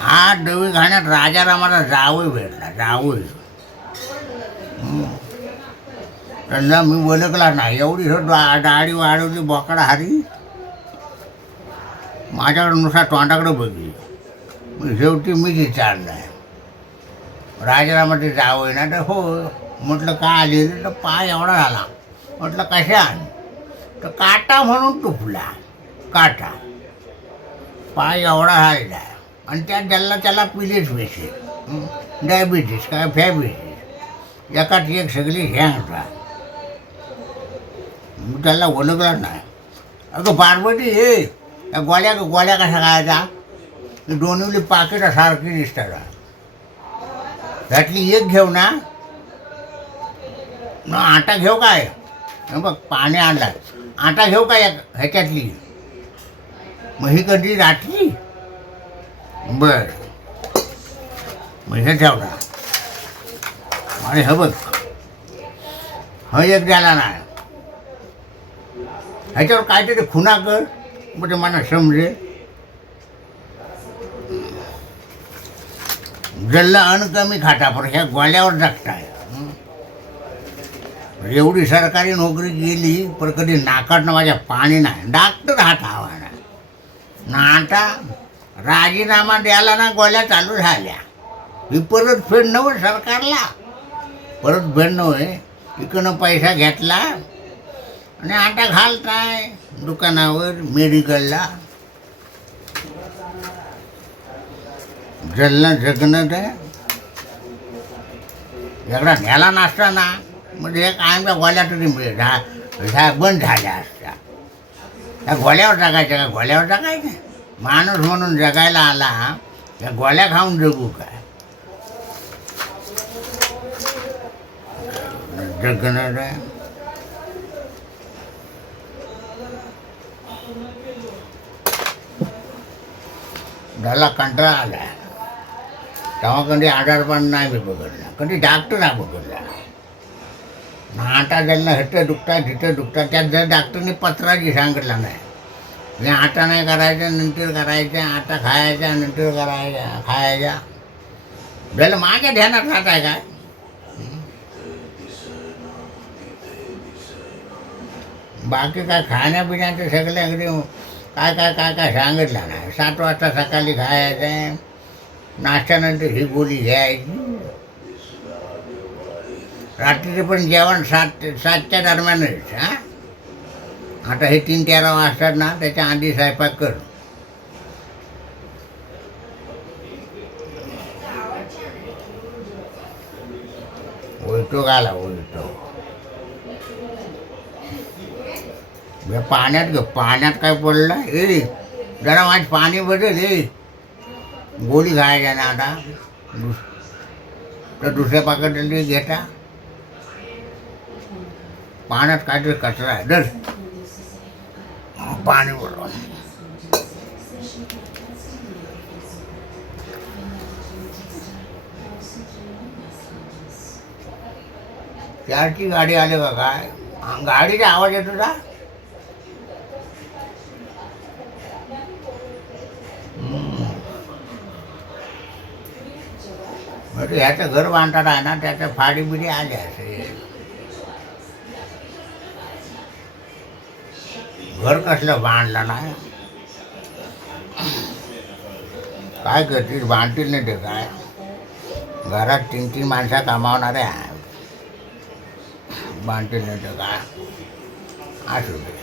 हा डवी घाण्यात राजारामाला जावं भेटला जावं त्यांना मी ओळखला नाही. एवढी डाळी दाढी वाढवली बोकडा हारी. माझ्याकडे नुसार तोंडाकडे बघली मग शेवटी मी विचारलं राजारामाचे जावं ना तर हो म्हटलं का आली तर पाय एवढा झाला. म्हटलं कशा तर काटा म्हणून तुपला काटा? पाय एवढा राहिला आणि त्या ज्याला त्याला पिलेच बेसे डायबिटीस काय फॅबिटीस एकाच एक सगळी हे मी त्याला ओळखला नाही. अगं पार्वती हे या गोळ्या गोळ्या कशा खायचा? दोन्ही पाकिटं सारखी दिसतात. त्यातली एक घेऊ ना. आटा घेऊ काय? बघ पाणी आणला. आटा घेऊ काय या ह्याच्यातली? मग ही कधी रात्री? बर. मग हे ठेवला आणि हे बघ. हा एक द्याला नाही. ह्याच्यावर काहीतरी खुना कर. म्हणजे मला समजे. जल्ला अन्न कमी खाता पण ह्या ग्वाल्यावर जगताय. एवढी सरकारी नोकरी गेली पण कधी नाकाटनं माझ्या पाणी नाही. डॉक्टर हात हवा ना ना आता राजीनामा द्यायला ना गोळ्या चालू झाल्या. ही परत फेडणं नव्हे सरकारला. परत फेडणं होय. इकडनं पैसा घेतला. आणि आता घालताय दुकानावर मेडिकलला. जगणं जगणं ते. एवढा न्याला नसता ना. म्हणजे एक आमच्या गोळ्या तरी मिळ- झा बंद झाल्या असत्या. त्या गोळ्यावर टाकायच्या का? गोळ्यावर टाकायच्या माणूस म्हणून जगायला आला या गोळ्या खाऊन जगू काय? जगणार रे झाला कंटाळा आला. तेव्हा कधी आजारपण नाही मी बघडला कधी डॉक्टर आहे बघडला आता ज्यांना हट्ट दुखतात हिटं दुखतात त्यात जर डॉक्टरने पत्राची सांगितलं नाही नाही आता नाही करायचं नंतर करायचं आता खायच्या नंतर करायच्या खायच्या बेल माझ्या ध्यानात राहत आहे काय? बाकी काय खाण्यापिण्याचं सगळे अगदी काय काय काय काय सांगितलं नाही. सात वाजता सकाळी खायचं नाश्त्यानंतर ही गोळी घ्यायची. रात्रीचं पण जेवण सात सातच्या दरम्यानच हां? आता हे तीन तेरा वाजतात ना त्याच्या आधी स्वयंपाक कर. उलटो घाला उलटो. पाण्यात घे पाण्यात काय पडलं? ए जरा माझ पाणी बदल ए. गोळी घालायच्या ना आता. दुस तर दुसऱ्या पाकिटातली घेता. पाण्यात काहीतरी कचरा आहे दर पाणी बरोबर चारची गाडी आली का काय? गाडीचा आवाज येतो का? म्हणजे ह्याचं घर बांधताना आहे ना त्याच्या फाडी बिडी आल्या असेल. घर कसलं बांधलं नाही? काय करतील बांधतील नाही ते काय? घरात तीन तीन माणसं कमावणारे आहे बांधतील नाही ते काय? असू दे.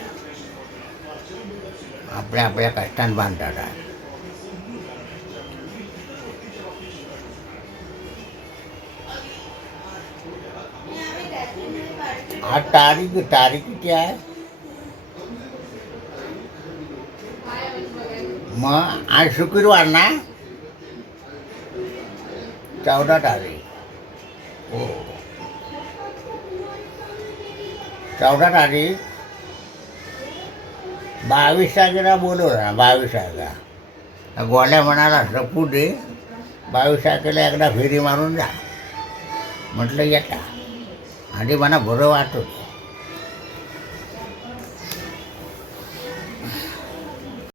आपल्या आपल्या कष्टान बांधतात आहे. आज तारीख तारीख किती आहे? मग आज शुक्रवार ना? चौदा तारीख. हो. चौदा तारीख. बावीस तारखेला बोलवलं ना बावीस तारखेला. गोळ्या म्हणाला जपू दे बावीस तारखेला एकदा फेरी मारून जा. म्हटलं येता. आधी मला बरं वाटत